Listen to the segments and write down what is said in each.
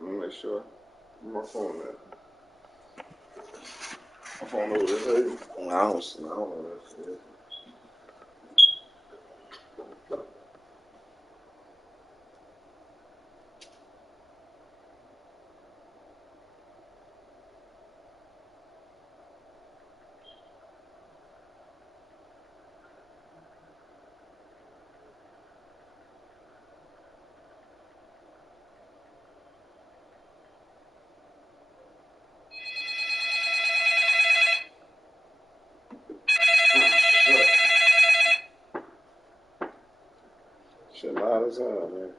Let me make sure. My phone there. My phone over there. I don't know that shit. Shit loud as hell, man.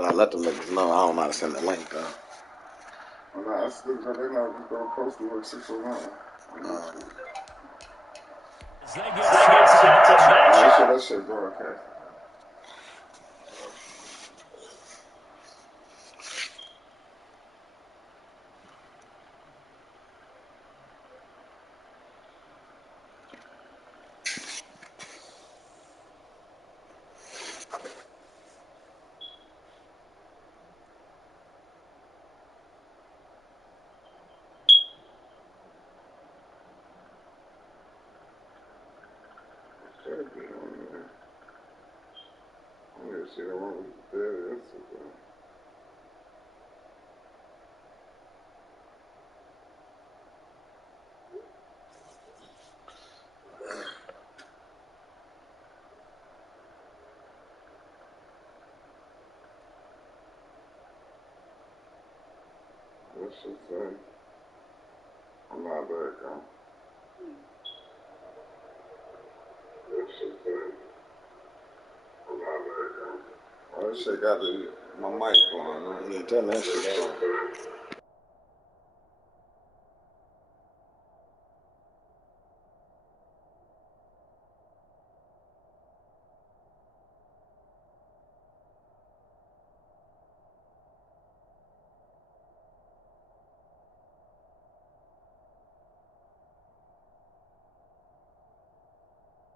I let them niggas know. I don't know how to send the link, though. Well, nah, I still got they not going to post to work 609. That shit broadcast. See the one there. What should say? I'm not back on. What should say? I'm not back on. Oh, this shit got my mic on. Yeah, tell me that shit on.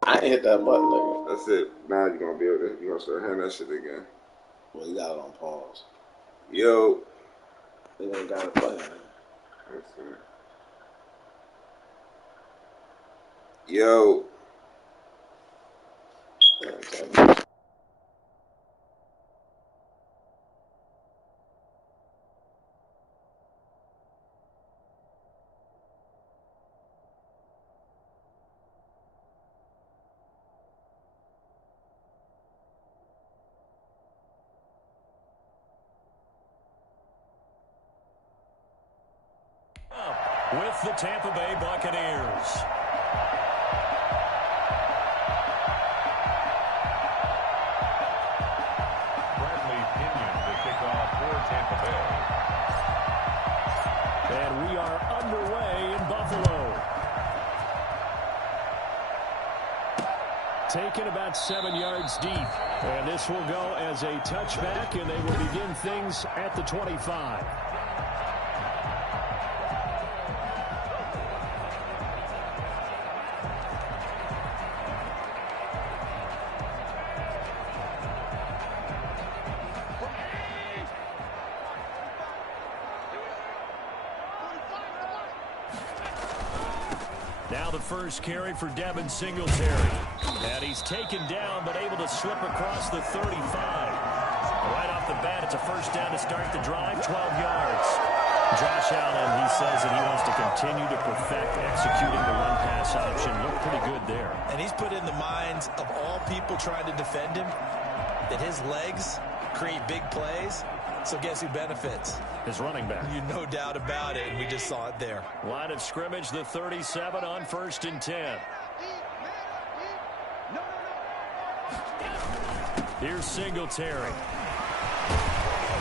I ain't hit that button, nigga. That's it. Now you're gonna be able to, you're gonna start hearing that shit again. Well, you got it on pause. Yo. You ain't got it playing. That's it. Yo. With the Tampa Bay Buccaneers. Bradley Pinion to kick off for Tampa Bay. And we are underway in Buffalo. Taken about 7 yards deep. And this will go as a touchback, and they will begin things at the 25. Now the first carry for Devin Singletary. And he's taken down, but able to slip across the 35. Right off the bat, it's a first down to start the drive, 12 yards. Josh Allen, he says that he wants to continue to perfect executing the run-pass option. Looked pretty good there. And he's put in the minds of all people trying to defend him that his legs create big plays. So guess who benefits? His running back. No doubt about it, and we just saw it there. Line of scrimmage, the 37 on 1st and 10. Here's Singletary.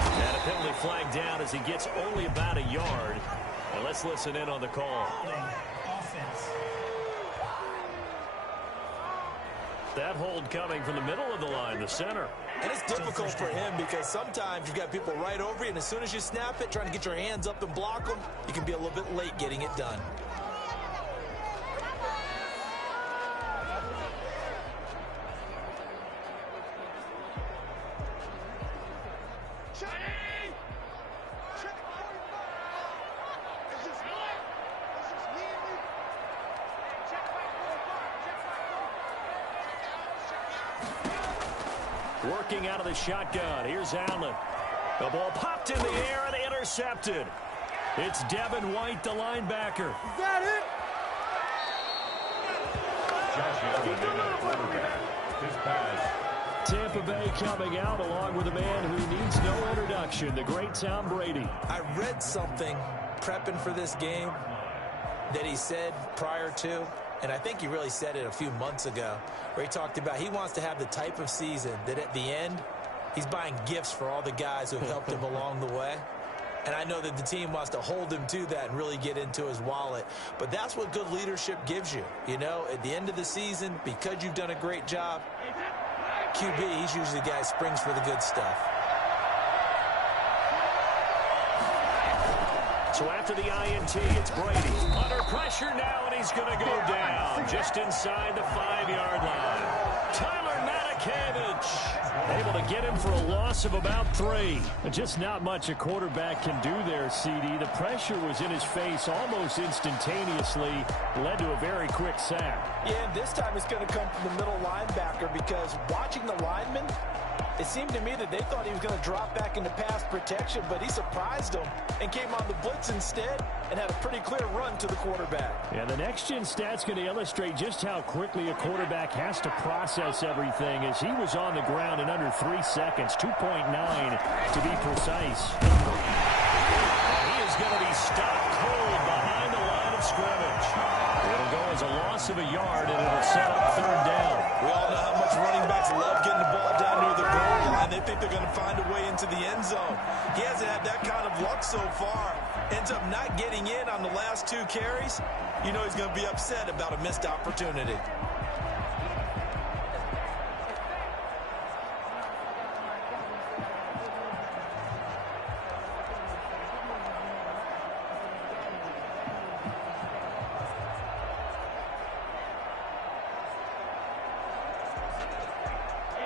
And a penalty flag down as he gets only about a yard. And let's listen in on the call. That hold coming from the middle of the line, the center. And it's difficult for him because sometimes you've got people right over you, and as soon as you snap it, trying to get your hands up and block them, you can be a little bit late getting it done. Working out of the shotgun. Here's Allen. The ball popped in the air and intercepted. It's Devin White, the linebacker. Is that it? Josh Allen, quarterback. His pass. Tampa Bay coming out along with a man who needs no introduction, the great Tom Brady. I read something prepping for this game that he said prior to, and I think he really said it a few months ago, where he talked about he wants to have the type of season that at the end, he's buying gifts for all the guys who have helped him along the way. And I know that the team wants to hold him to that and really get into his wallet. But that's what good leadership gives you. You know, at the end of the season, because you've done a great job, QB, he's usually the guy who springs for the good stuff. So after the INT, it's Brady. Under pressure now, and he's going to go down just inside the 5-yard line. Tyler Matakevich able to get him for a loss of about 3. Just not much a quarterback can do there, CD. The pressure was in his face almost instantaneously, led to a very quick sack. Yeah, and this time it's going to come from the middle linebacker because watching the lineman, it seemed to me that they thought he was going to drop back into pass protection, but he surprised them and came on the blitz instead and had a pretty clear run to the quarterback. Yeah, the next-gen stat's going to illustrate just how quickly a quarterback has to process everything as he was on the ground in under 3 seconds, 2.9 to be precise. He is going to be stopped cold behind the line of scrimmage. It'll go as a loss of a yard, and it'll set up 3rd down. We all know how much running backs love getting the ball down near the goal line. They think they're going to find a way into the end zone. He hasn't had that kind of luck so far. Ends up not getting in on the last 2 carries. You know he's going to be upset about a missed opportunity.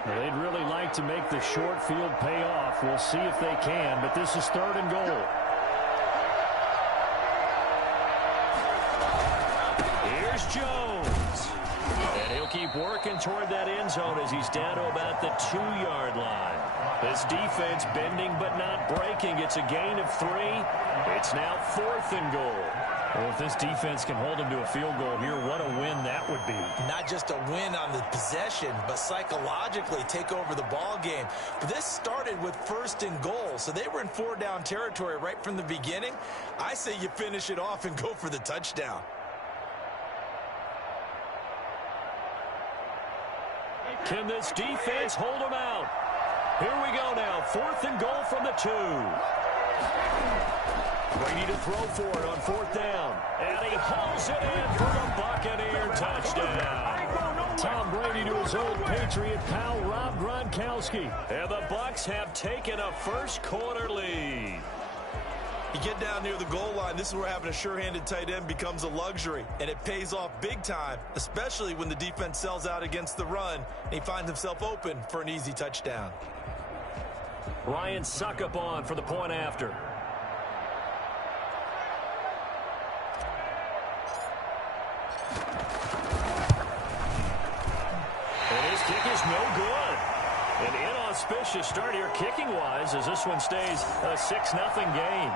They'd really like to make the short field pay off. We'll see if they can, but this is 3rd and goal. Here's Jones. And he'll keep working toward that end zone as he's down to about the 2-yard line. This defense bending but not breaking. It's a gain of 3. It's now 4th and goal. Well, if this defense can hold him to a field goal here, what a win that would be. Not just a win on the possession, but psychologically take over the ball game. But this started with 1st and goal, so they were in 4-down territory right from the beginning. I say you finish it off and go for the touchdown. Can this defense hold them out? Here we go now. 4th and goal from the 2. Brady to throw for it on 4th down. And he hauls it in for the Buccaneer touchdown. Tom Brady to his old Patriot pal, Rob Gronkowski. And the Bucs have taken a first-quarter lead. You get down near the goal line, this is where having a sure-handed tight end becomes a luxury. And it pays off big time, especially when the defense sells out against the run. And he finds himself open for an easy touchdown. Ryan Suckup on for the point after. And his kick is no good. An inauspicious start here kicking-wise as this one stays a 6-0 game.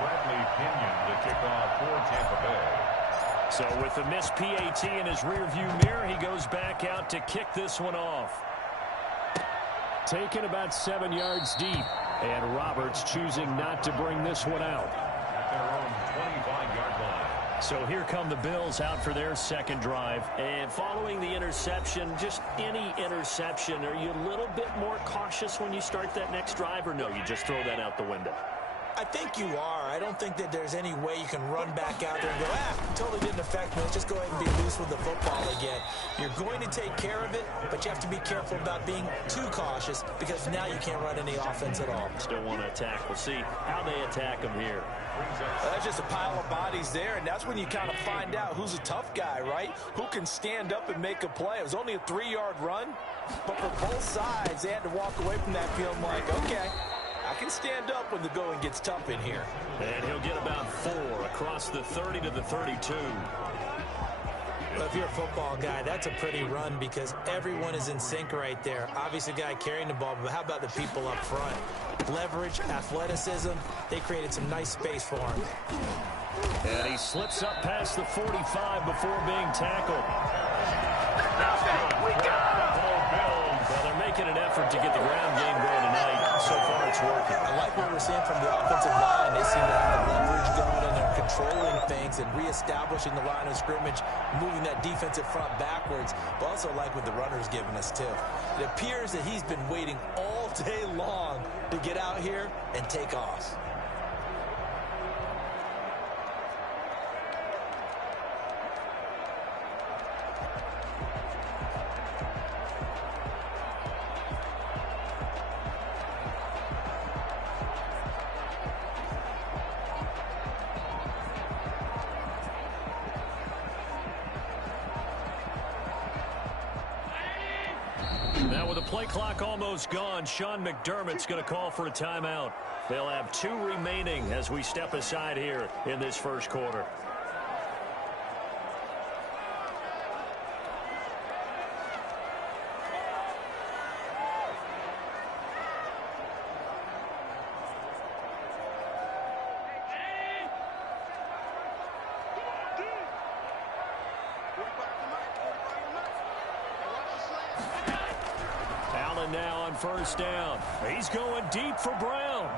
Bradley Pinion, the kickoff for Tampa Bay. So with the missed PAT in his rearview mirror, he goes back out to kick this one off. Taken about 7 yards deep, and Roberts choosing not to bring this one out. At their own 25-yard line. So here come the Bills out for their second drive. And following the interception, just any interception, are you a little bit more cautious when you start that next drive, or no, you just throw that out the window? I think you are. I don't think that there's any way you can run back out there and go, totally didn't affect me. Let's just go ahead and be loose with the football again. You're going to take care of it, but you have to be careful about being too cautious because now you can't run any offense at all. Still want to attack. We'll see how they attack him here. Well, that's just a pile of bodies there, and that's when you kind of find out who's a tough guy, right? Who can stand up and make a play. It was only a 3-yard run, but for both sides, they had to walk away from that feeling like, okay, I can stand up when the going gets tough in here. And he'll get about 4 across the 30 to the 32. Well, if you're a football guy, that's a pretty run because everyone is in sync right there. Obviously, the guy carrying the ball, but how about the people up front? Leverage, athleticism, they created some nice space for him. And he slips up past the 45 before being tackled. We got him! Well, they're making an effort to get the ground game going tonight. So far, it's working. I like what we're seeing from the offensive line. They seem to have the leverage going, and they're controlling things and reestablishing the line of scrimmage, moving that defensive front backwards, but also like what the runner's giving us, too. It appears that he's been waiting all day long to get out here and take off. Now with the play clock almost gone, Sean McDermott's going to call for a timeout. They'll have 2 remaining as we step aside here in this first quarter. Now on first down. He's going deep for Brown.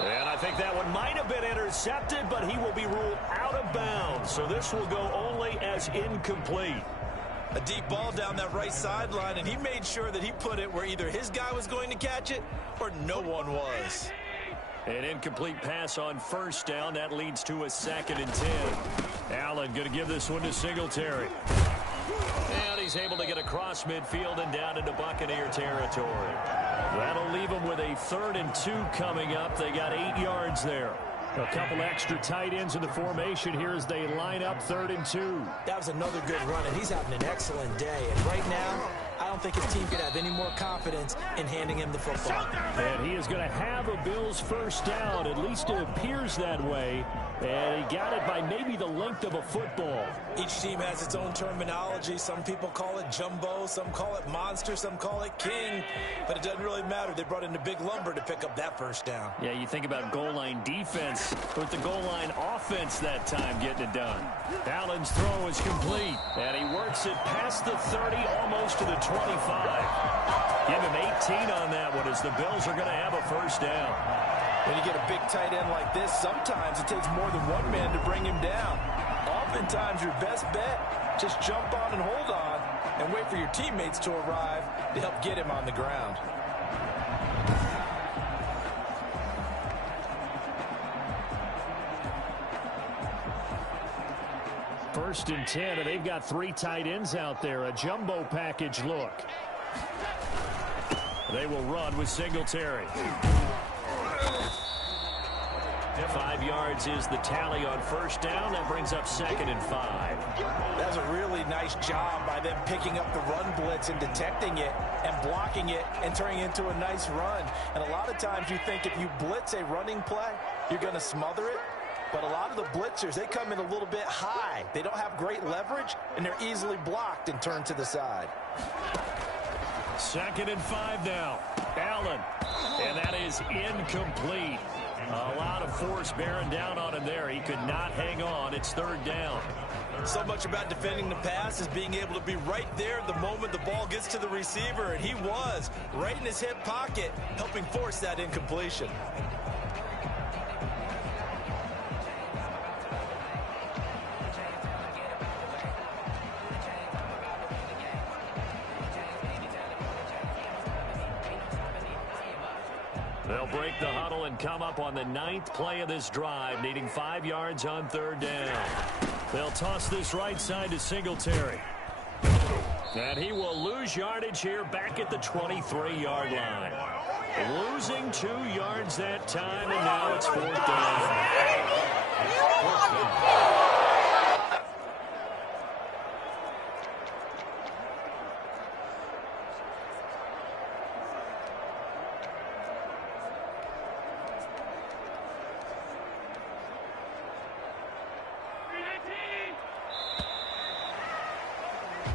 And I think that one might have been intercepted, but he will be ruled out of bounds. So this will go only as incomplete. A deep ball down that right sideline, and he made sure that he put it where either his guy was going to catch it or no one was. An incomplete pass on first down. That leads to a 2nd and 10. Allen going to give this one to Singletary. And he's able to get across midfield and down into Buccaneer territory. That'll leave them with a 3rd and 2 coming up. They got 8 yards there. A couple extra tight ends in the formation here as they line up 3rd and 2. That was another good run, and he's having an excellent day. And right now, I don't think his team could have any more confidence in handing him the football. And he is going to have a Bills first down. At least it appears that way. And he got it by maybe the length of a football. Each team has its own terminology. Some people call it jumbo, some call it monster, some call it king. But it doesn't really matter. They brought in a big lumber to pick up that first down. Yeah, you think about goal line defense with the goal line offense that time getting it done. Allen's throw is complete. And he works it past the 30, almost to the 25. Give him 18 on that one as the Bills are going to have a first down. When you get a big tight end like this, sometimes it takes more than one man to bring him down. Oftentimes, your best bet, just jump on and hold on and wait for your teammates to arrive to help get him on the ground. First and 10, and they've got 3 tight ends out there. A jumbo package look. They will run with Singletary. 5 yards is the tally on first down. That brings up 2nd and 5. That's a really nice job by them picking up the run blitz and detecting it and blocking it and turning it into a nice run. And a lot of times you think if you blitz a running play, you're going to smother it. But a lot of the blitzers, they come in a little bit high. They don't have great leverage, and they're easily blocked and turned to the side. 2nd and 5 now. Allen. And that is incomplete. A lot of force bearing down on him there. He could not hang on. It's 3rd down. So much about defending the pass is being able to be right there the moment the ball gets to the receiver, and he was right in his hip pocket, helping force that incompletion. They'll break the huddle and would come up on the 9th play of this drive, needing 5 yards on 3rd down. They'll toss this right side to Singletary. And he will lose yardage here back at the 23-yard line. Losing 2 yards that time, and now it's 4th down.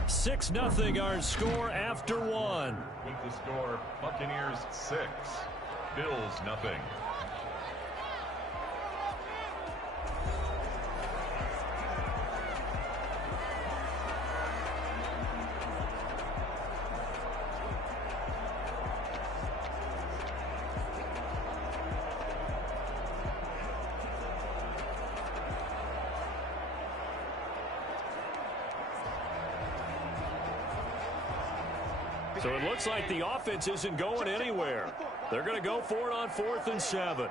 Six nothing our score after 1. With the score, Buccaneers 6, Bills nothing. So it looks like the offense isn't going anywhere. They're going to go for it on 4th and 7.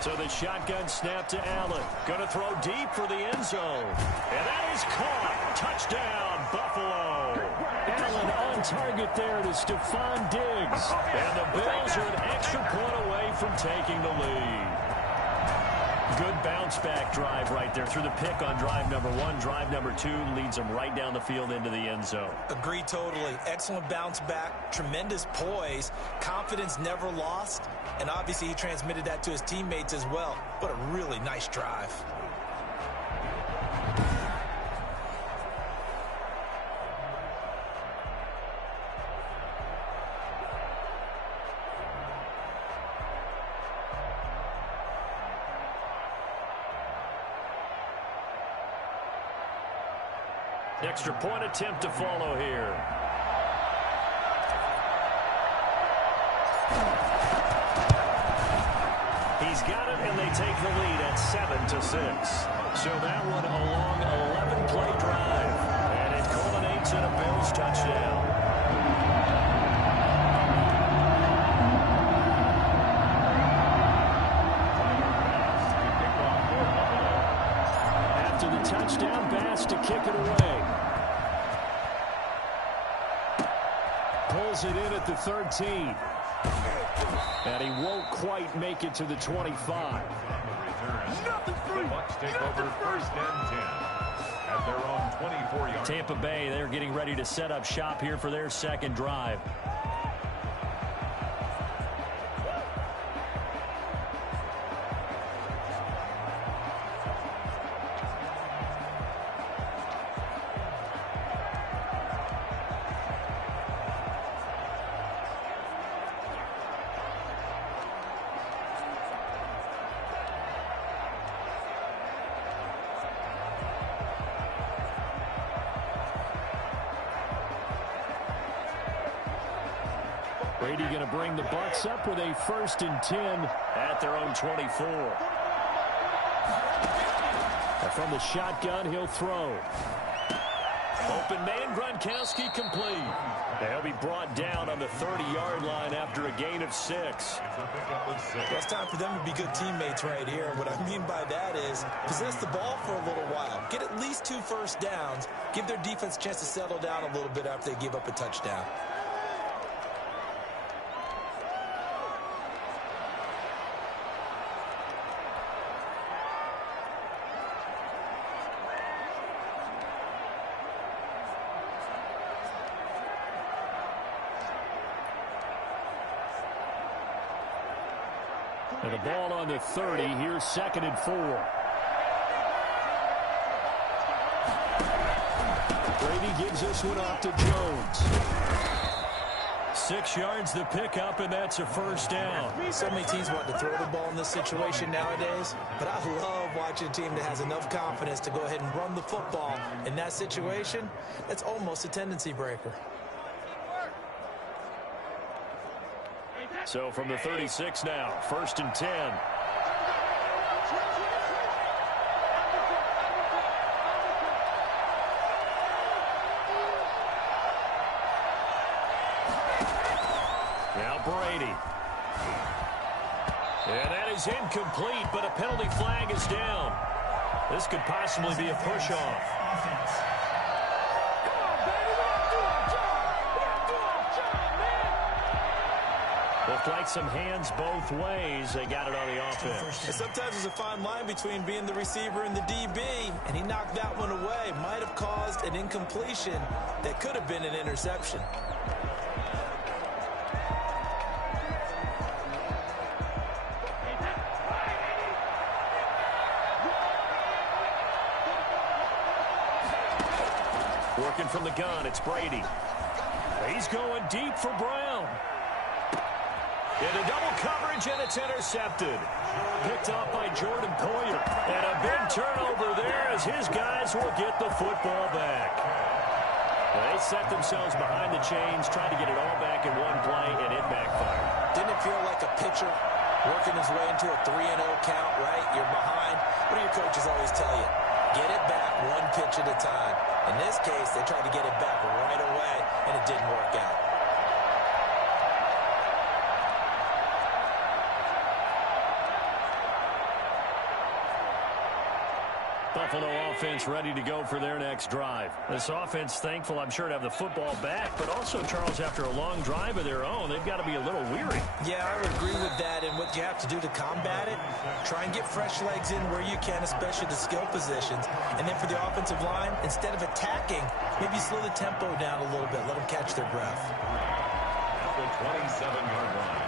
So the shotgun snap to Allen. Going to throw deep for the end zone. And that is caught. Touchdown, Buffalo. Allen on target there to Stephon Diggs. And the Bills are an extra point away from taking the lead. Good bounce-back drive right there through the pick on drive number 1. Drive number 2 leads them right down the field into the end zone. Agree totally. Excellent bounce back, tremendous poise, confidence never lost, and obviously he transmitted that to his teammates as well. What a really nice drive. Extra point attempt to follow here. He's got it, and they take the lead at 7-6. So that one a long 11-play drive, and it culminates in a Bills touchdown. After the touchdown, Bass to kick it away. Pulls it in at the 13. And he won't quite make it to the 25. The Bucs take over 1st and 10 at their own 24-yard. Tampa Bay, they're getting ready to set up shop here for their second drive. Brady going to bring the Bucs up with a 1st and 10 at their own 24. And from the shotgun, he'll throw. Open man, Gronkowski complete. They'll be brought down on the 30-yard line after a gain of 6. It's time for them to be good teammates right here. What I mean by that is possess the ball for a little while. Get at least 2 first downs. Give their defense a chance to settle down a little bit after they give up a touchdown. And the ball on the 30. Here's 2nd and 4. Brady gives this one off to Jones. 6 yards the pickup, and that's a 1st down. So many teams want to throw the ball in this situation nowadays, but I love watching a team that has enough confidence to go ahead and run the football. In that situation, that's almost a tendency breaker. So from the 36 now, 1st and 10. Now Brady. And that is incomplete, but a penalty flag is down. This could possibly be a push-off. Looked like some hands both ways. They got it on the offense. And sometimes there's a fine line between being the receiver and the DB, and he knocked that one away. Might have caused an incompletion that could have been an interception. Working from the gun, it's Brady. He's going deep for Brown. Into double coverage, and it's intercepted. Picked off by Jordan Poyer. And a big turnover there as his guys will get the football back. They set themselves behind the chains, trying to get it all back in one play, and it backfired. Didn't it feel like a pitcher working his way into a 3-0 count, right? You're behind. What do your coaches always tell you? Get it back one pitch at a time. In this case, they tried to get it back right away, and it didn't work out. Buffalo offense ready to go for their next drive. This offense thankful, I'm sure, to have the football back, but also, Charles, after a long drive of their own, they've got to be a little weary. Yeah, I would agree with that, and what you have to do to combat it, try and get fresh legs in where you can, especially the skill positions. And then for the offensive line, instead of attacking, maybe slow the tempo down a little bit, let them catch their breath. At the 27-yard line.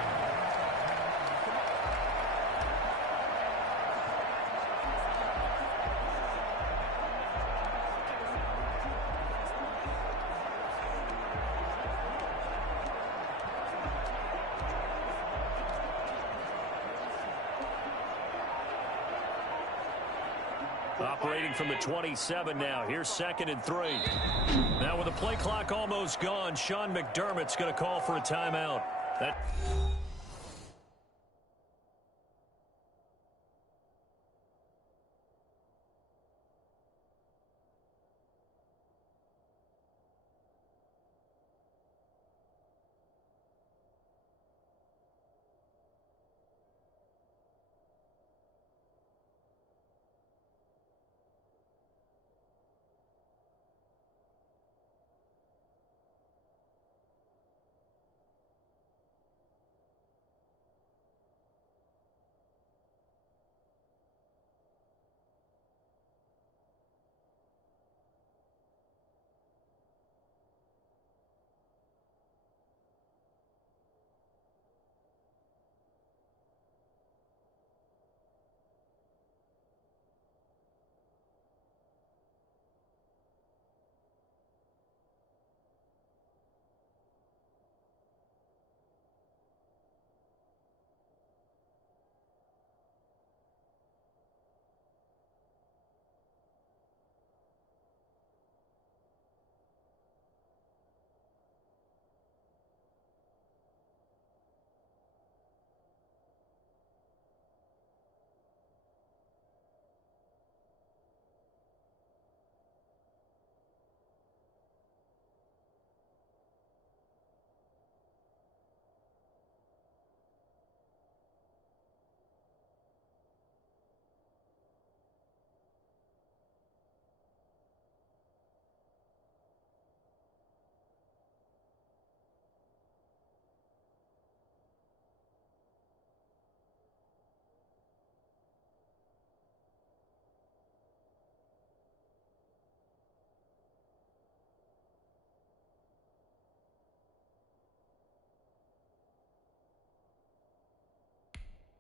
Operating from the 27 now. Here's 2nd and 3. Now with the play clock almost gone, Sean McDermott's going to call for a timeout.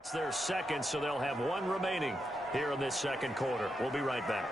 It's their second, so they'll have one remaining here in this second quarter. We'll be right back.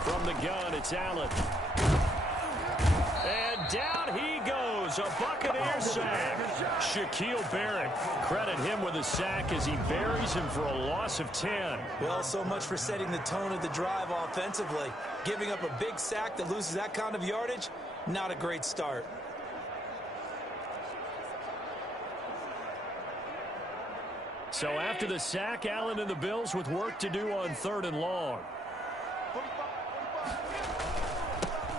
From the gun, it's Allen. And down he goes. A Buccaneer sack. Shaquille Barrett. Credit him with a sack as he buries him for a loss of 10. Well, so much for setting the tone of the drive offensively. Giving up a big sack that loses that kind of yardage, not a great start. So after the sack, Allen and the Bills with work to do on 3rd and long.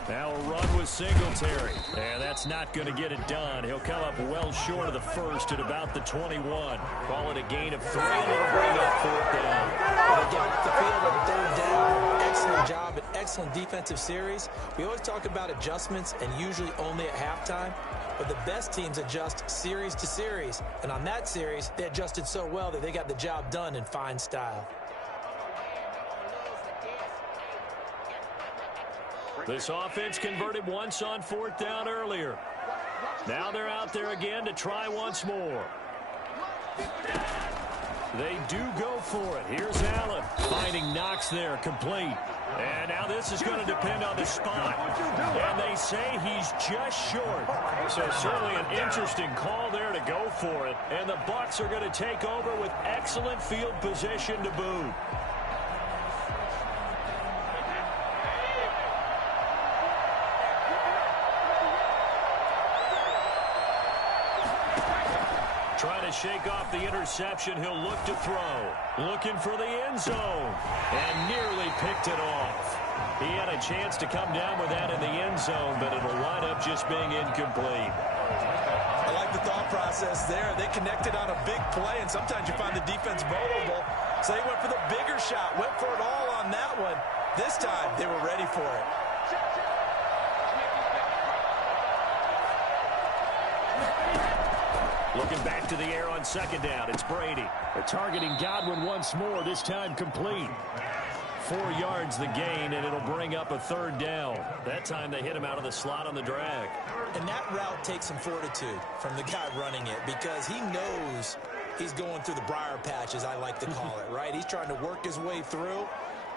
Now a run with Singletary. And that's not going to get it done. He'll come up well short of the first at about the 21. Call it a gain of 3, and it'll bring up 4th down. They get off the field on 3rd down. Excellent job, an excellent defensive series. We always talk about adjustments and usually only at halftime. But the best teams adjust series to series. And on that series, they adjusted so well that they got the job done in fine style. This offense converted once on 4th down earlier. Now they're out there again to try once more. They do go for it. Here's Allen finding Knox there, complete. And now this is going to depend on the spot. And they say he's just short. So certainly an interesting call there to go for it. And the Bucs are going to take over with excellent field position to boot. Trying to shake off the interception, he'll look to throw. Looking for the end zone. And nearly picked it off. He had a chance to come down with that in the end zone, but it'll wind up just being incomplete. I like the thought process there. They connected on a big play, and sometimes you find the defense vulnerable. So they went for the bigger shot, went for it all on that one. This time, they were ready for it. Looking back to the air on 2nd down, it's Brady. They're targeting Godwin once more, this time complete. 4 yards the gain, and it'll bring up a 3rd down. That time they hit him out of the slot on the drag. And that route takes some fortitude from the guy running it because he knows he's going through the briar patch, as I like to call it, right? He's trying to work his way through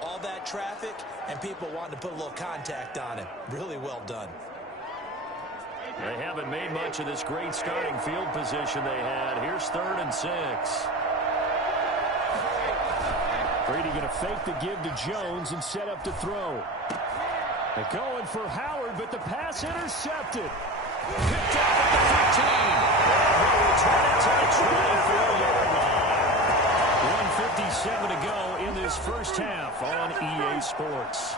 all that traffic and people wanting to put a little contact on him. Really well done. They haven't made much of this great starting field position they had. Here's 3rd and 6. Brady going to fake the give to Jones and set up to throw. They're going for Howard, but the pass intercepted. Picked up at the 15. And he'll return it to the 24-yard line. 1:57 to go in this first half on EA Sports.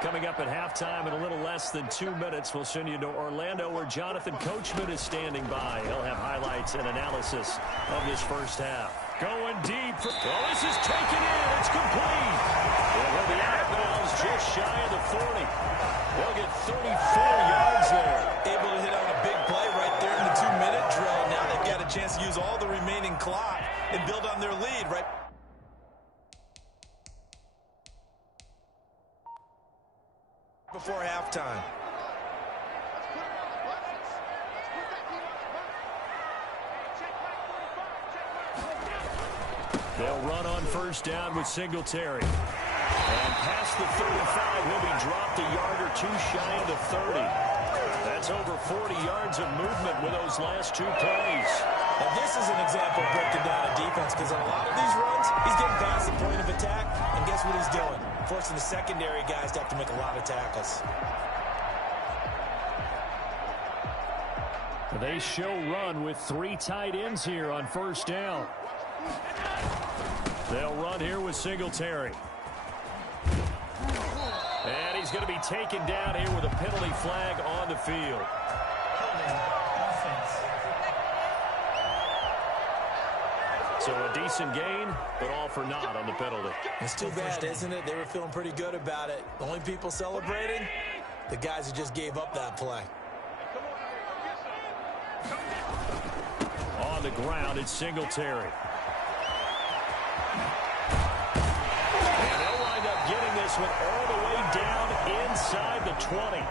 Coming up at halftime in a little less than 2 minutes, we'll send you to Orlando where Jonathan Coachman is standing by. He'll have highlights and analysis of this first half. Going deep. This is taken in. It's complete. He'll be out of bounds just shy of the 40. They'll get 34 yards there. Able to hit on a big play right there in the 2-minute drill. Now they've got a chance to use all the remaining clock and build on their lead right before halftime. They'll run on 1st down with Singletary. And past the 35, he'll be dropped a yard or 2 shy of the 30. That's over 40 yards of movement with those last 2 plays. Now this is an example of breaking down a defense because on a lot of these runs, he's getting past the point of attack, and guess what he's doing? Forcing the secondary guys to have to make a lot of tackles. They show run with 3 tight ends here on 1st down. They'll run here with Singletary. And he's going to be taken down here with a penalty flag on the field. So a decent gain, but all for naught on the penalty. It's too bad, isn't it? They were feeling pretty good about it. The only people celebrating, the guys who just gave up that play. On the ground, it's Singletary. And they'll wind up getting this one all the way down inside the 20.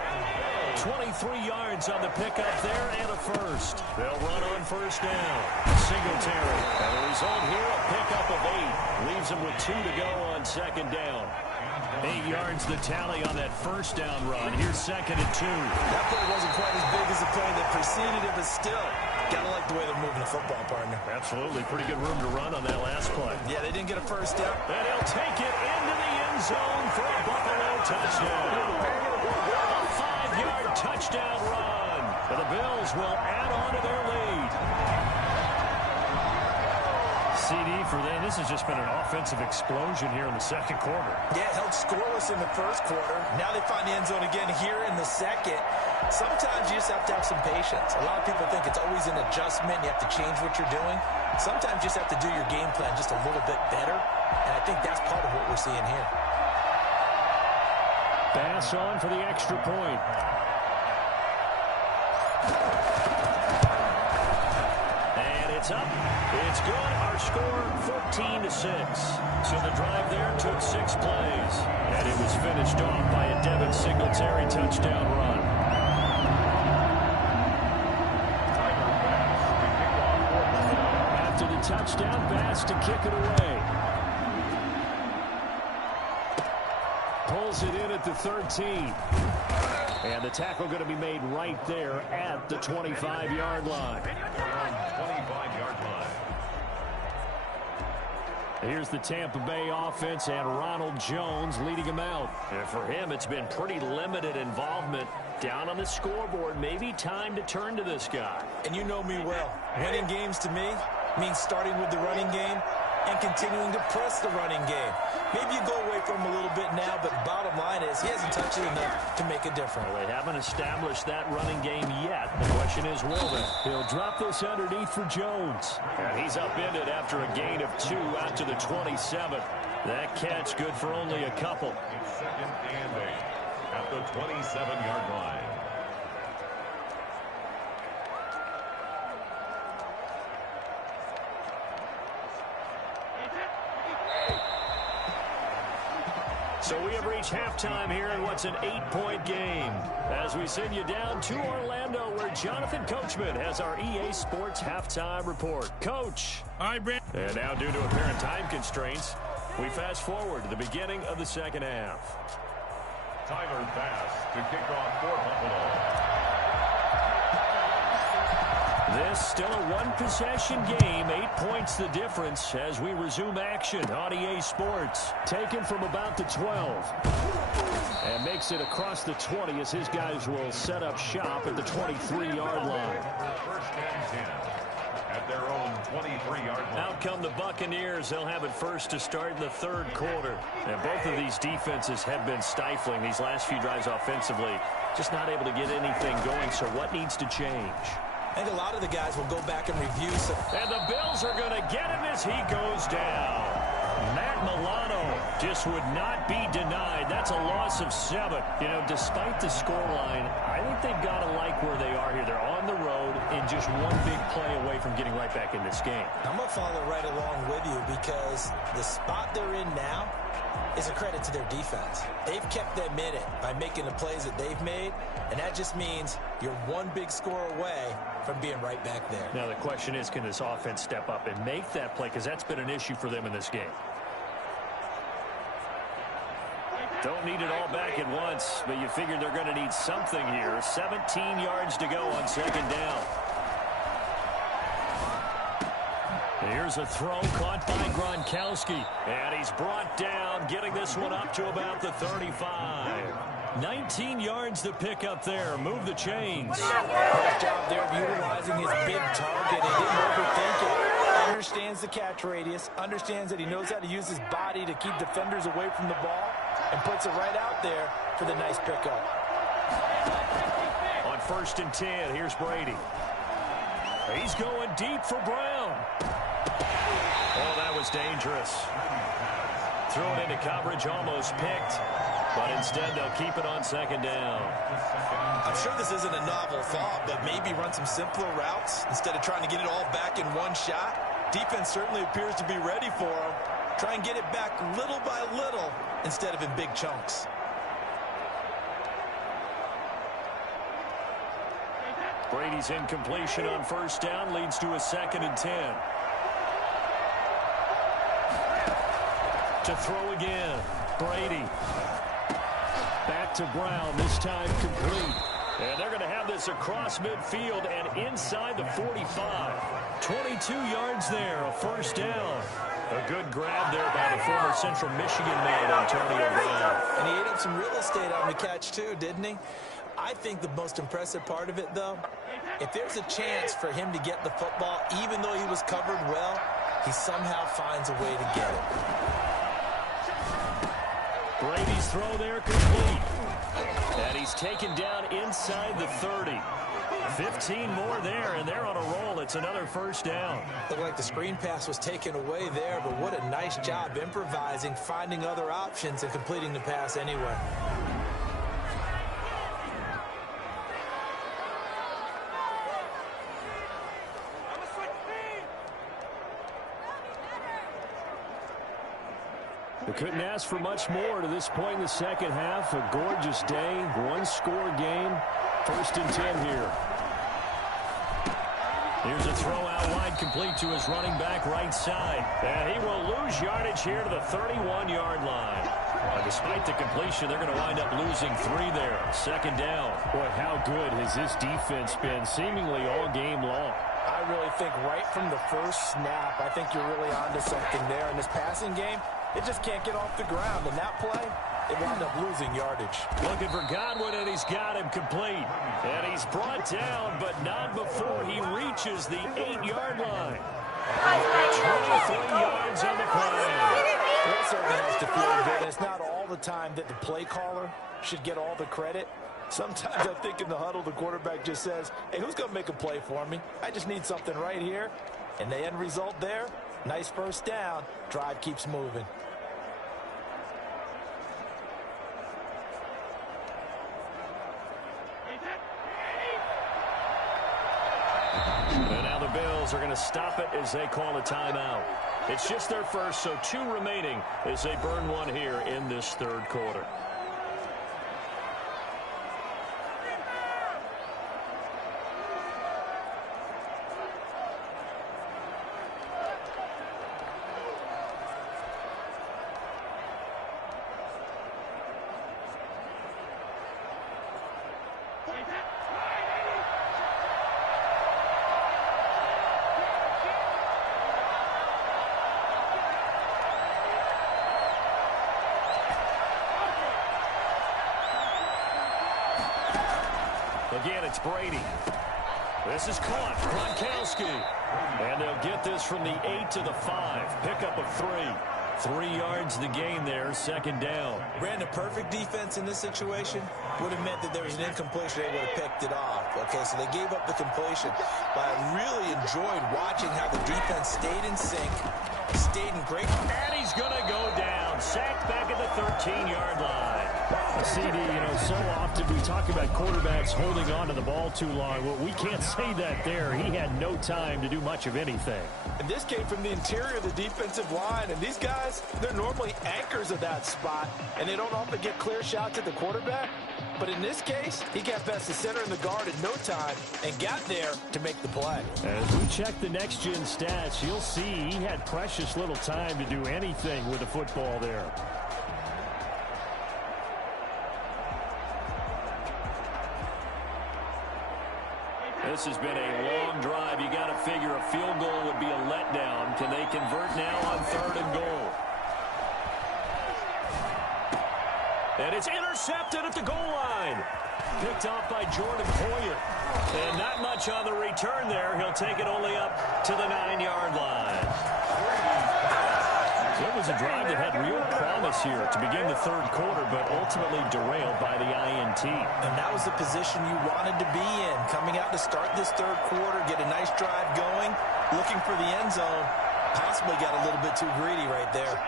23 yards on the pickup there and a first. They'll run on 1st down. Singletary. And the result here, a pickup of 8. Leaves them with 2 to go on 2nd down. 8 yards the tally on that first down run. Here's 2nd and 2. That play wasn't quite as big as the play that preceded it, but still, gotta like the way they're moving the football, partner. Absolutely. Pretty good room to run on that last play. Yeah, they didn't get a first down. And he'll take it into the end zone for a Buffalo touchdown. A 5-yard touchdown run. And the Bills will add on to their lead. CD for them. This has just been an offensive explosion here in the second quarter. Yeah, held scoreless in the first quarter. Now they find the end zone again here in the second. Sometimes you just have to have some patience. A lot of people think it's always an adjustment. You have to change what you're doing. Sometimes you just have to do your game plan just a little bit better. And I think that's part of what we're seeing here. Pass on for the extra point. And it's up. It's good. Our score, 14-6. So the drive there took 6 plays. And it was finished off by a Devin Singletary touchdown run. After the touchdown pass to kick it away. Pulls it in at the 13. And the tackle going to be made right there at the 25-yard line. 25-yard line. Here's the Tampa Bay offense and Ronald Jones leading him out. And for him, it's been pretty limited involvement down on the scoreboard. Maybe time to turn to this guy. And you know me well. Winning games to me means starting with the running game and continuing to press the running game. Maybe you go away from him a little bit now, but bottom line is he hasn't touched it enough to make a difference. Well, they haven't established that running game yet. The question is, will they? He'll drop this underneath for Jones. And he's upended after a gain of 2 out to the 27. That catch good for only a couple. It's 2nd and 8 at the 27-yard line. So we have reached halftime here in what's an 8-point game. As we send you down to Orlando, where Jonathan Coachman has our EA Sports halftime report. Coach. All right, Brent. And now, due to apparent time constraints, we fast forward to the beginning of the second half. Tyler Bass to kick off for Buffalo. This still a one-possession game. 8 points the difference as we resume action on EA Sports. Taken from about the 12. And makes it across the 20 as his guys will set up shop at the 23-yard line. First and 10 at their own 23-yard line. Out come the Buccaneers. They'll have it first to start in the third quarter. And both of these defenses have been stifling these last few drives offensively. Just not able to get anything going. So what needs to change? I think a lot of the guys will go back and review some. And the Bills are going to get him as he goes down. Matt Milano just would not be denied. That's a loss of 7. You know, despite the scoreline, I think they've got to like where they are here. They're on the road and just one big play away from getting right back in this game. I'm going to follow right along with you because the spot they're in now is a credit to their defense. They've kept them in it by making the plays that they've made, and that just means you're one big score away from being right back there. Now the question is, can this offense step up and make that play? Because that's been an issue for them in this game. Don't need it all back at once, but you figure they're going to need something here. 17 yards to go on second down. Here's a throw caught by Gronkowski. And he's brought down, getting this one up to about the 35. 19 yards to pick up there. Move the chains. Nice job there of utilizing his big target. He didn't overthink it. Understands the catch radius. Understands that he knows how to use his body to keep defenders away from the ball. And puts it right out there for the nice pickup. On 1st and 10, here's Brady. He's going deep for Brown. Oh, that was dangerous. Thrown into coverage, almost picked. But instead, they'll keep it on second down. I'm sure this isn't a novel thought, but maybe run some simpler routes instead of trying to get it all back in one shot. Defense certainly appears to be ready for him. Try and get it back little by little instead of in big chunks. Brady's incompletion on 1st down leads to a 2nd and 10. To throw again. Brady. Back to Brown, this time complete. And they're going to have this across midfield and inside the 45. 22 yards there, a first down. A good grab there by the former Central Michigan man, Antonio Brown. And he ate up some real estate on the catch, too, didn't he? I think the most impressive part of it, though, if there's a chance for him to get the football, even though he was covered well, he somehow finds a way to get it. Brady's throw there complete. And he's taken down inside the 30. 15 more there, and they're on a roll. It's another first down. Looked like the screen pass was taken away there, but what a nice job improvising, finding other options, and completing the pass anyway. They couldn't ask for much more to this point in the second half. A gorgeous day, one-score game. 1st and 10 here. Here's a throw out wide, complete to his running back right side. And he will lose yardage here to the 31-yard line. Despite the completion, they're going to wind up losing 3 there. 2nd down. Boy, how good has this defense been seemingly all game long? I really think right from the first snap, I think you're really onto something there. In this passing game, it just can't get off the ground. And that play, it wound up losing yardage. Looking for Godwin, and he's got him complete. And he's brought down, but not before he reaches the 8-yard line. 23 yards on the play. That certainly has to feel good. It's not all the time that the play caller should get all the credit. Sometimes I think in the huddle, the quarterback just says, hey, who's going to make a play for me? I just need something right here. And the end result there, nice first down. Drive keeps moving. And now the Bills are going to stop it as they call a timeout. It's just their first, so 2 remaining as they burn 1 here in this 3rd quarter. Again, it's Brady. This is caught. Gronkowski. And they'll get this from the 8 to the 5. Pickup of 3. 3 yards the gain there, 2nd down. Ran a perfect defense in this situation. Would have meant that there was an incompletion. They would have picked it off. Okay, so they gave up the completion. But I really enjoyed watching how the defense stayed in sync, stayed in great. And he's going to go down. Sacked back at the 13-yard line. CD, so often we talk about quarterbacks holding on to the ball too long. Well, we can't say that there. He had no time to do much of anything. And this came from the interior of the defensive line. And these guys, they're normally anchors of that spot. And they don't often get clear shots at the quarterback. But in this case, he got past the center and the guard in no time and got there to make the play. As we check the next-gen stats, you'll see he had precious little time to do anything with the football there. This has been a long drive. You got to figure a field goal would be a letdown. Can they convert now on 3rd and goal? And it's intercepted at the goal line. Picked off by Jordan Poyer. And not much on the return there. He'll take it only up to the 9-yard line. It was a drive that had real promise here to begin the 3rd quarter, but ultimately derailed by the INT. And that was the position you wanted to be in. Coming out to start this 3rd quarter, get a nice drive going, looking for the end zone. Possibly got a little bit too greedy right there.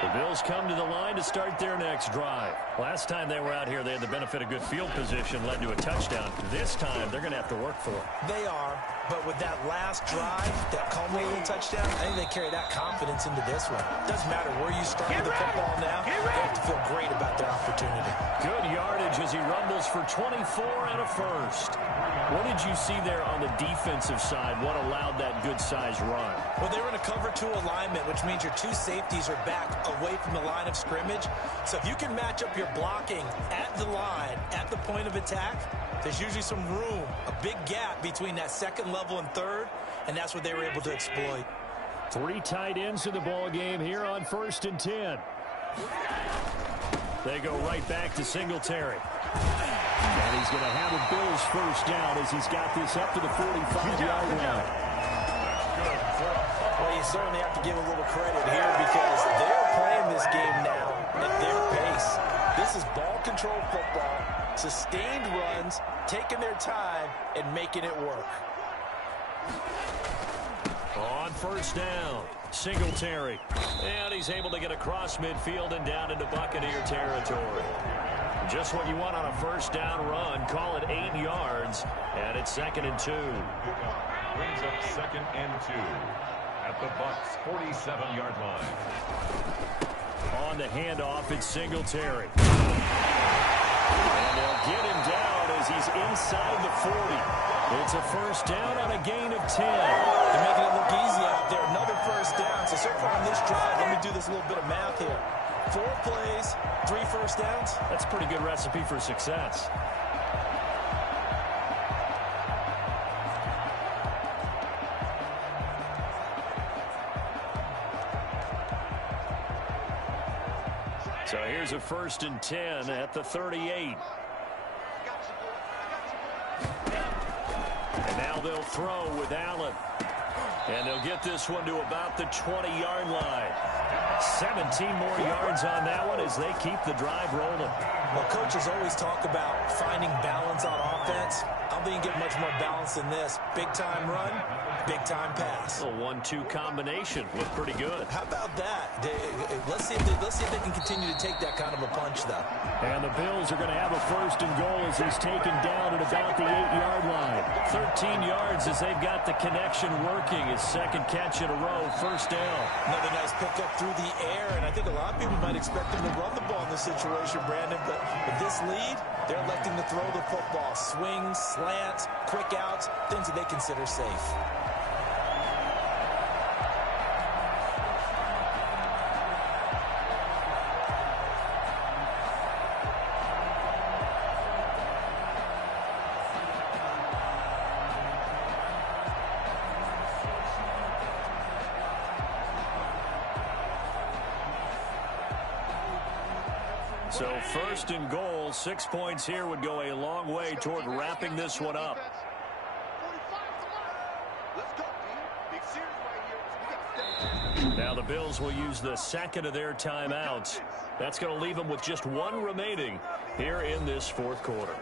The Bills come to the line to start their next drive. Last time they were out here, they had the benefit of good field position, led to a touchdown. This time, they're going to have to work for it. They are, but with that last drive, that culminating touchdown, I think they carry that confidence into this one. Doesn't matter where you start with the football now, they have to feel great about their opportunity. Good yardage as he rumbles for 24 and a first. What did you see there on the defensive side? What allowed that good-sized run? Well, they were in a cover 2 alignment, which means your 2 safeties are back away from the line of scrimmage. So if you can match up your blocking at the line, at the point of attack, there's usually some room, a big gap between that second level and third, and that's what they were able to exploit. 3 tight ends in the ball game here on 1st and 10. They go right back to Singletary. And he's going to have a Bills first down as he's got this up to the 45-yard line. Well, you certainly have to give a little credit here because they're playing this game now at their pace. This is ball control football, sustained runs, taking their time, and making it work. On first down, Singletary. And he's able to get across midfield and down into Buccaneer territory. Just what you want on a first down run. Call it 8 yards, and it's 2nd and 2. Brings up 2nd and 2 at the Bucs' 47-yard line. On the handoff, it's Singletary. And they'll get him down as he's inside the 40. It's a first down on a gain of 10. They're making it look easy out there. Another first down. So far on this drive, let me do this little bit of math here. 4 plays, 3 first downs. That's a pretty good recipe for success. So here's a 1st and 10 at the 38. And now they'll throw with Allen. And they'll get this one to about the 20-yard line. 17 more yards on that one as they keep the drive rolling. Well, coaches always talk about finding balance on offense. I don't think you get much more balance than this. Big-time run, big-time pass. A 1-2 combination looked pretty good. How about that? Let's see if they can continue to take that kind of a punch, though. And the Bills are going to have a 1st and goal as he's taken down at about the 8-yard line. 13 yards as they've got the connection working. His 2nd catch in a row, 1st down. Another nice pickup through the air, and I think a lot of people might expect him to run the ball in this situation, Brandon, but with this lead, they're electing to throw the football. Swings, slants, quick outs, things that they consider safe. So 1st and goal, 6 points here would go a long way toward wrapping this one up. Now the Bills will use the 2nd of their timeouts. That's going to leave them with just 1 remaining here in this 4th quarter.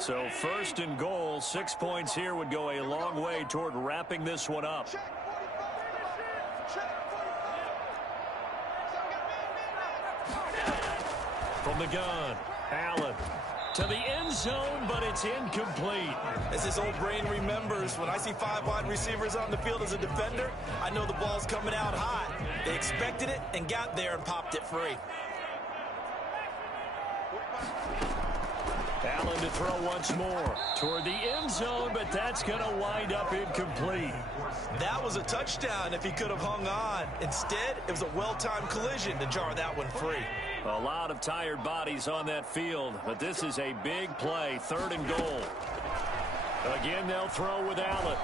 So 1st and goal, 6 points here would go a long way toward wrapping this one up. From the gun, Allen to the end zone, but it's incomplete. As his old brain remembers, when I see 5 wide receivers on the field as a defender, I know the ball's coming out hot. They expected it and got there and popped it free. Allen to throw once more toward the end zone, but that's going to wind up incomplete. That was a touchdown if he could have hung on. Instead, it was a well-timed collision to jar that one free. A lot of tired bodies on that field, but this is a big play, 3rd and goal. Again, they'll throw with Allen.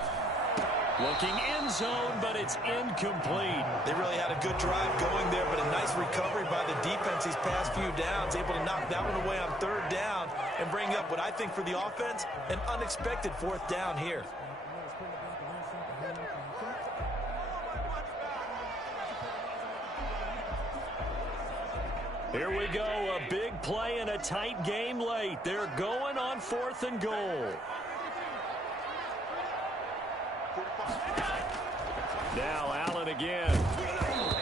Looking end zone, but it's incomplete. They really had a good drive going there, but a nice recovery by the defense these past few downs, able to knock that one away on 3rd down and bring up what I think for the offense, an unexpected 4th down here. Here we go, a big play in a tight game late. They're going on 4th and goal. Now Allen again.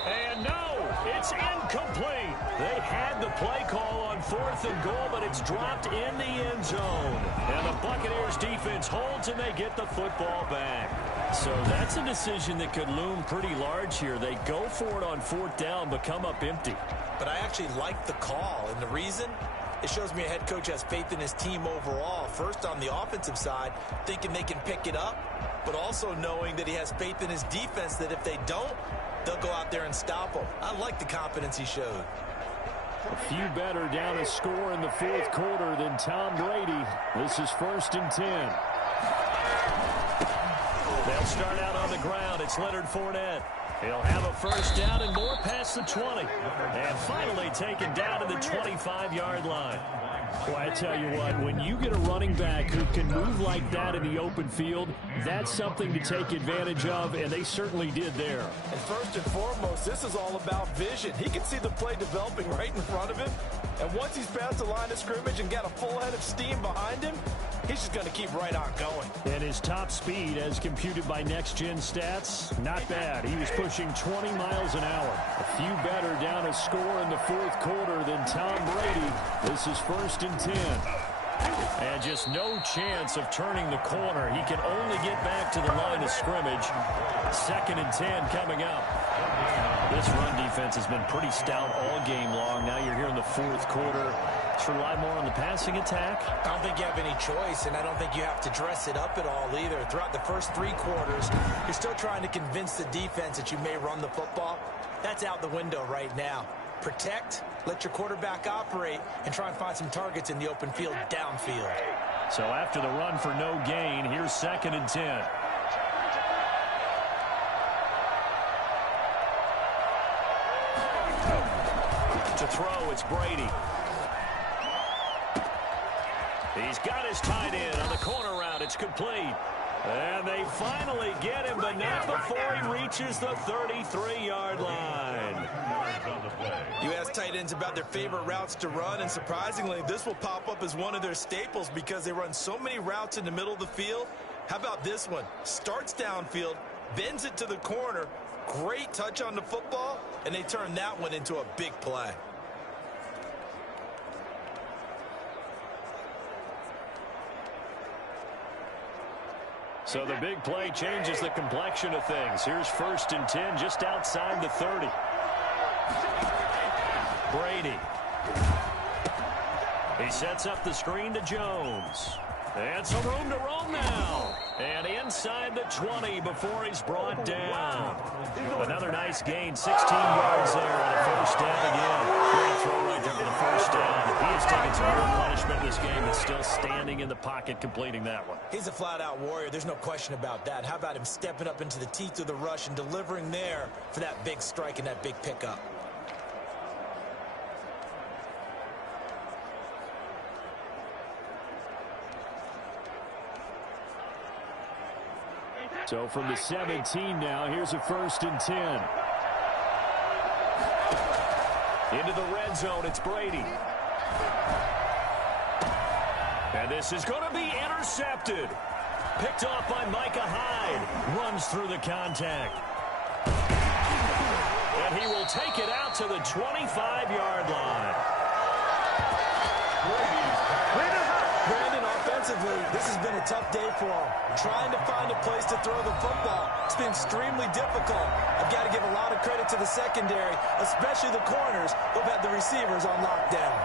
And no, it's incomplete. They had the play call on 4th and goal, but it's dropped in the end zone. And the Buccaneers defense holds, and they get the football back. So that's a decision that could loom pretty large here. They go for it on 4th down, but come up empty. But I actually like the call, and the reason? It shows me a head coach has faith in his team overall. First, on the offensive side, thinking they can pick it up, but also knowing that he has faith in his defense that if they don't, they'll go out there and stop them. I like the confidence he showed. A few better down a score in the 4th quarter than Tom Brady. This is 1st and 10. They'll start out on the ground. It's Leonard Fournette. He'll have a 1st down and more past the 20. And finally taken down to the 25-yard line. Well, I tell you what, when you get a running back who can move like that in the open field, that's something to take advantage of, and they certainly did there. And first and foremost, this is all about vision. He can see the play developing right in front of him. And once he's past the line of scrimmage and got a full head of steam behind him, he's just going to keep right on going. And his top speed, as computed by next-gen stats, not bad. He was pushing 20 miles an hour. A few better down a score in the 4th quarter than Tom Brady. This is 1st and 10. And just no chance of turning the corner. He can only get back to the line of scrimmage. 2nd and 10 coming up. This run defense has been pretty stout all game long. Now you're here in the 4th quarter. To rely more on the passing attack? I don't think you have any choice, and I don't think you have to dress it up at all either. Throughout the first 3 quarters, you're still trying to convince the defense that you may run the football. That's out the window right now. Protect, let your quarterback operate, and try and find some targets in the open field downfield. So after the run for no gain, here's 2nd and 10. To throw, it's Brady. He's got his tight end on the corner route. It's complete. And they finally get him, but not before he reaches the 33-yard line. You ask tight ends about their favorite routes to run, and surprisingly, this will pop up as one of their staples because they run so many routes in the middle of the field. How about this one? Starts downfield, bends it to the corner, great touch on the football, and they turn that one into a big play. So the big play changes the complexion of things. Here's 1st and 10 just outside the 30. Brady. He sets up the screen to Jones. And some room to roam now. And inside the 20 before he's brought down. Another nice gain, 16 yards there, and a 1st down again. Great throw right there for the 1st down. He has taken some real punishment in this game and still standing in the pocket completing that one. He's a flat-out warrior. There's no question about that. How about him stepping up into the teeth of the rush and delivering there for that big strike and that big pickup? So from the 17 now, here's a 1st and 10. Into the red zone, it's Brady. And this is going to be intercepted. Picked off by Micah Hyde. Runs through the contact. And he will take it out to the 25-yard line. Brandon, offensively, this has been a tough day for him. Trying to find a place to throw the football. It's been extremely difficult. I've got to give a lot of credit to the secondary, especially the corners who've had the receivers on lockdown.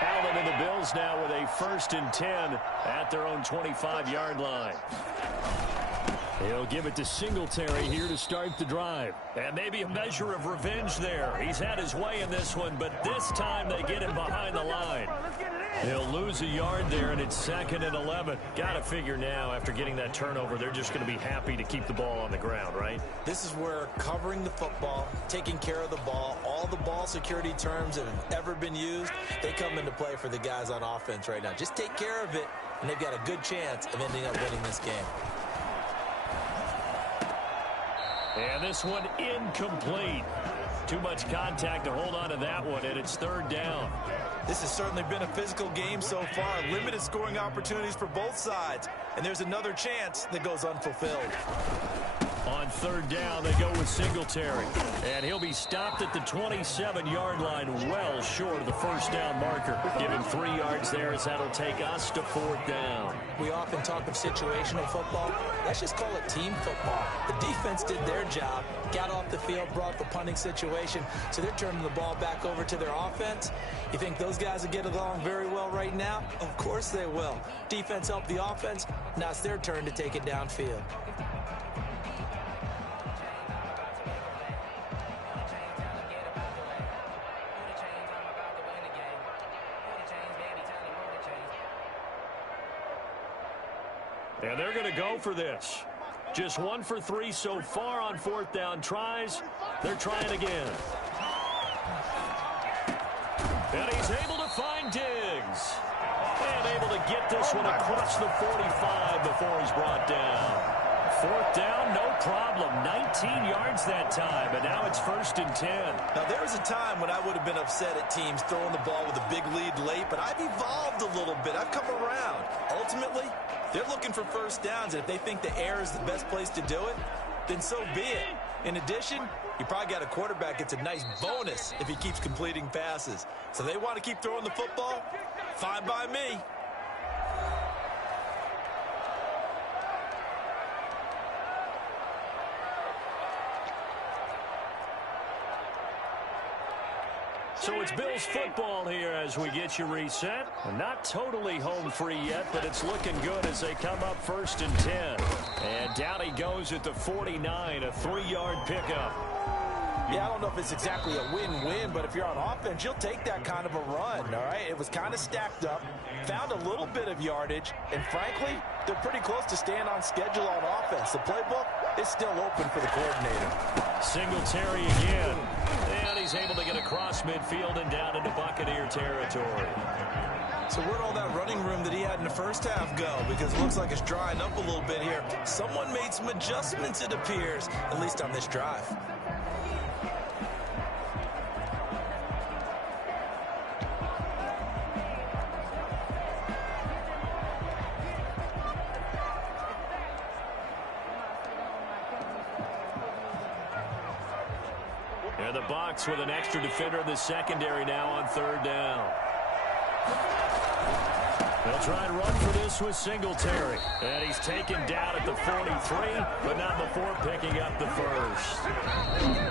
Allen and the Bills now with a 1st and 10 at their own 25-yard line. He'll give it to Singletary here to start the drive. And maybe a measure of revenge there. He's had his way in this one, but this time they get him behind the line. He'll lose a yard there, and it's 2nd and 11. Got to figure now, after getting that turnover, they're just going to be happy to keep the ball on the ground, right? This is where covering the football, taking care of the ball, all the ball security terms that have ever been used, they come into play for the guys on offense right now. Just take care of it, and they've got a good chance of ending up winning this game. And this one incomplete. Too much contact to hold on to that one, and it's 3rd down. This has certainly been a physical game so far. Limited scoring opportunities for both sides. And there's another chance that goes unfulfilled. On third down, they go with Singletary. And he'll be stopped at the 27-yard line, well short of the first down marker. Give him 3 yards there as that'll take us to fourth down. We often talk of situational football. Let's just call it team football. The defense did their job, got off the field, brought the punting situation, so they're turning the ball back over to their offense. You think those guys will get along very well right now? Of course they will. Defense helped the offense. Now it's their turn to take it downfield. And they're going to go for this. Just 1 for 3 so far on fourth down tries. They're trying again. And he's able to find Diggs. And able to get this one across the 45 before he's brought down. Fourth down, no problem. 19 yards that time, but now it's 1st and 10. Now, there was a time when I would have been upset at teams throwing the ball with a big lead late, but I've evolved a little bit. I've come around. Ultimately, they're looking for first downs, and if they think the air is the best place to do it, then so be it. In addition, you probably got a quarterback that's a nice bonus if he keeps completing passes. So they want to keep throwing the football? Fine by me. So it's Bills football here as we get you reset. Not totally home free yet, but it's looking good as they come up 1st and 10. And down he goes at the 49, a 3-yard pickup. Yeah, I don't know if it's exactly a win-win, but if you're on offense, you'll take that kind of a run, all right? It was kind of stacked up, found a little bit of yardage, and frankly, they're pretty close to staying on schedule on offense. The playbook is still open for the coordinator. Singletary again. And he's able to get across midfield and down into Buccaneer territory. So where'd all that running room that he had in the first half go? Because it looks like it's drying up a little bit here. Someone made some adjustments, it appears, at least on this drive. And the Bucs with an extra defender in the secondary now on third down. They'll try and run for this with Singletary. And he's taken down at the 43, but not before picking up the first.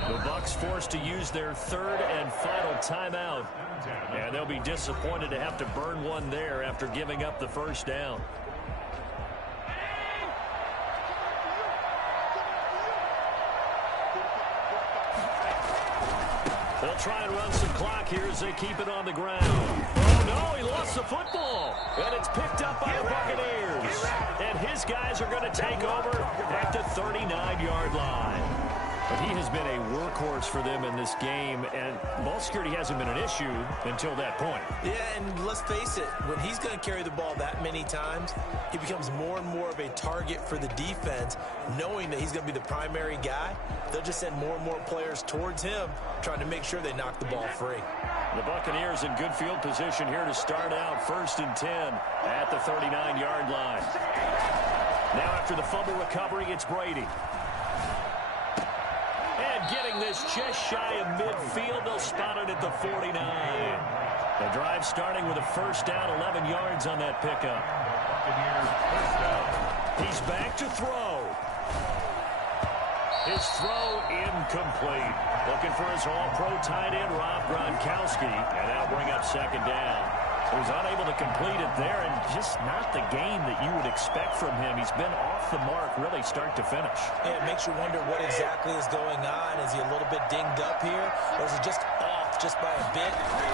The Bucs forced to use their 3rd and final timeout. And they'll be disappointed to have to burn one there after giving up the first down. They'll try and run some clock here as they keep it on the ground. Oh, no, he lost the football. And it's picked up by the Buccaneers. And his guys are going to take over at the 39-yard line. But he has been a workhorse for them in this game, and ball security hasn't been an issue until that point. Yeah, and let's face it, when he's going to carry the ball that many times, he becomes more and more of a target for the defense, knowing that he's going to be the primary guy. They'll just send more and more players towards him, trying to make sure they knock the ball free. The Buccaneers in good field position here to start out 1st and 10 at the 39-yard line. Now after the fumble recovery, it's Brady. And getting this just shy of midfield, they'll spot it at the 49. The drive starting with a first down, 11 yards on that pickup. He's back to throw. His throw incomplete. Looking for his all-pro tight end, Rob Gronkowski, and that'll bring up 2nd down. He was unable to complete it there, and just not the game that you would expect from him. He's been off the mark, really start to finish. Yeah, it makes you wonder what exactly is going on. Is he a little bit dinged up here, or is he just off just by a bit?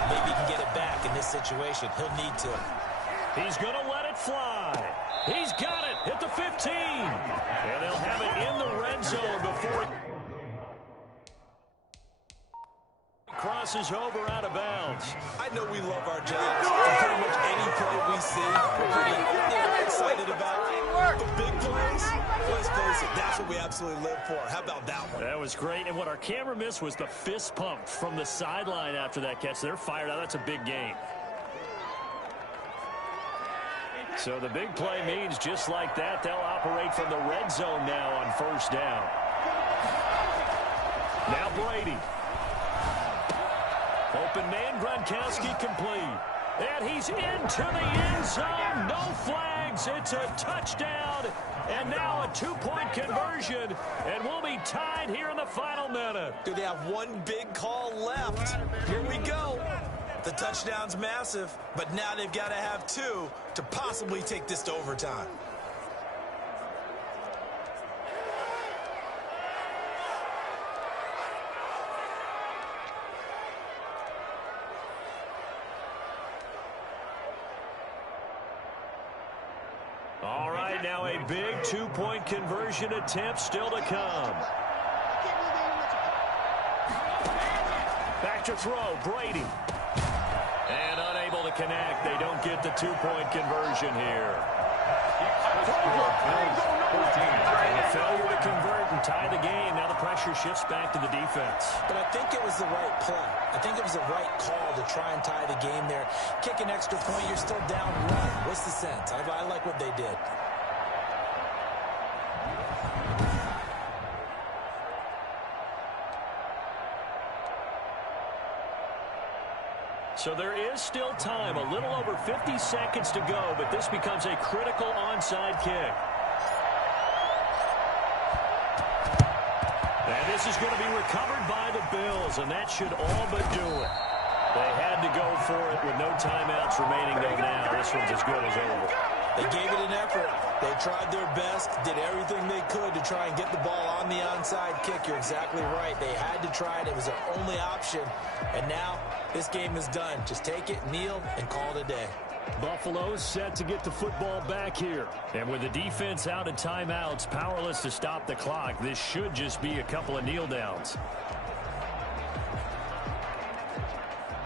Maybe he can get it back in this situation. He'll need to. He's going to let it fly. He's got it at the 15. And they'll have it in the red zone before it crosses over out of bounds. I know we love our jobs. Pretty much any play we see, we're pretty excited about. The big plays, let's face it, that's what we absolutely live for. How about that one? That was great. And what our camera missed was the fist pump from the sideline after that catch. They're fired out. That's a big game. So the big play means just like that, they'll operate from the red zone now on first down. Now Brady. Open man, Gronkowski complete. And he's into the end zone. No flags. It's a touchdown. And now a two-point conversion. And we'll be tied here in the final minute. Do they have one big call left? Here we go. The touchdown's massive, but now they've got to have two to possibly take this to overtime. All right, now a big two-point conversion attempt still to come. Back to throw, Brady. And unable to connect. They don't get the two-point conversion here. And a failure to convert and tie the game. Now the pressure shifts back to the defense. But I think it was the right play. I think it was the right call to try and tie the game there. Kick an extra point, you're still down one. What's the sense? I like what they did. So there is still time, a little over 50 seconds to go, but this becomes a critical onside kick. And this is going to be recovered by the Bills, and that should all but do it. They had to go for it with no timeouts remaining, though now this one's as good as over. They gave it an effort. They tried their best, did everything they could to try and get the ball on the onside kick. You're exactly right. They had to try it. It was their only option. And now this game is done. Just take it, kneel, and call it a day. Buffalo's set to get the football back here. And with the defense out of timeouts, powerless to stop the clock, this should just be a couple of kneel downs.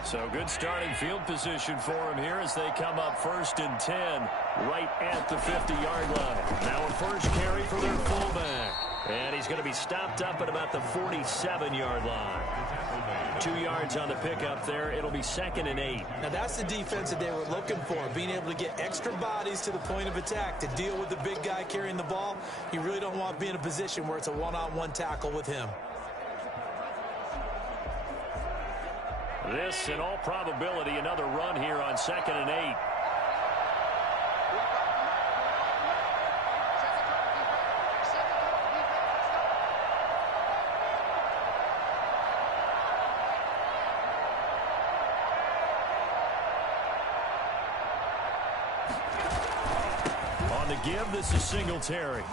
So good starting field position for him here as they come up 1st and 10 right at the 50-yard line. Now a first carry for their fullback. And he's going to be stopped up at about the 47-yard line. 2 yards on the pickup there. It'll be 2nd and 8. Now that's the defense that they were looking for, being able to get extra bodies to the point of attack to deal with the big guy carrying the ball. You really don't want to be in a position where it's a one-on-one tackle with him. This, in all probability, another run here on 2nd and 8. On the give, this is Singletary.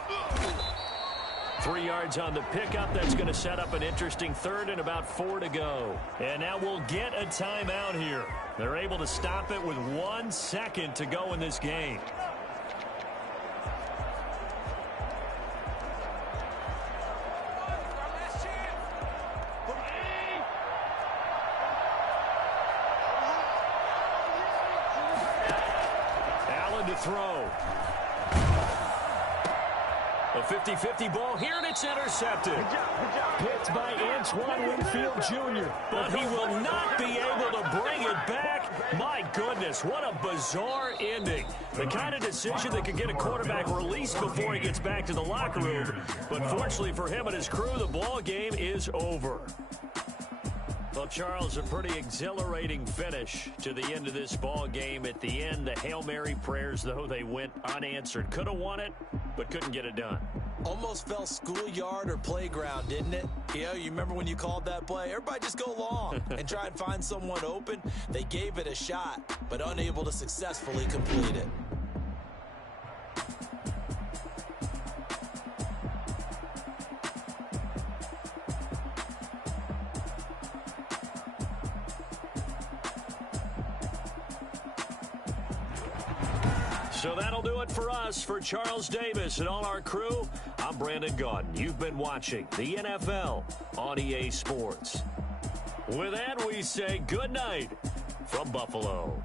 3 yards on the pickup. That's going to set up an interesting 3rd and about 4 to go. And now we'll get a timeout here. They're able to stop it with 1 second to go in this game. Allen to throw. A 50-50 ball here, and it's intercepted. Picked by Antoine Winfield Jr., but he will not be able to bring it back. My goodness, what a bizarre ending. The kind of decision that could get a quarterback released before he gets back to the locker room. But fortunately for him and his crew, the ball game is over. Well, Charles, a pretty exhilarating finish to the end of this ball game. At the end, the Hail Mary prayers, though, they went unanswered. Could have won it, but couldn't get it done. Almost felt schoolyard or playground, didn't it? You remember when you called that play? Everybody just go long and try and find someone open. They gave it a shot, but unable to successfully complete it. So that'll do it for us. For Charles Davis and all our crew, I'm Brandon Gaudin. You've been watching the NFL on EA Sports. With that, we say good night from Buffalo.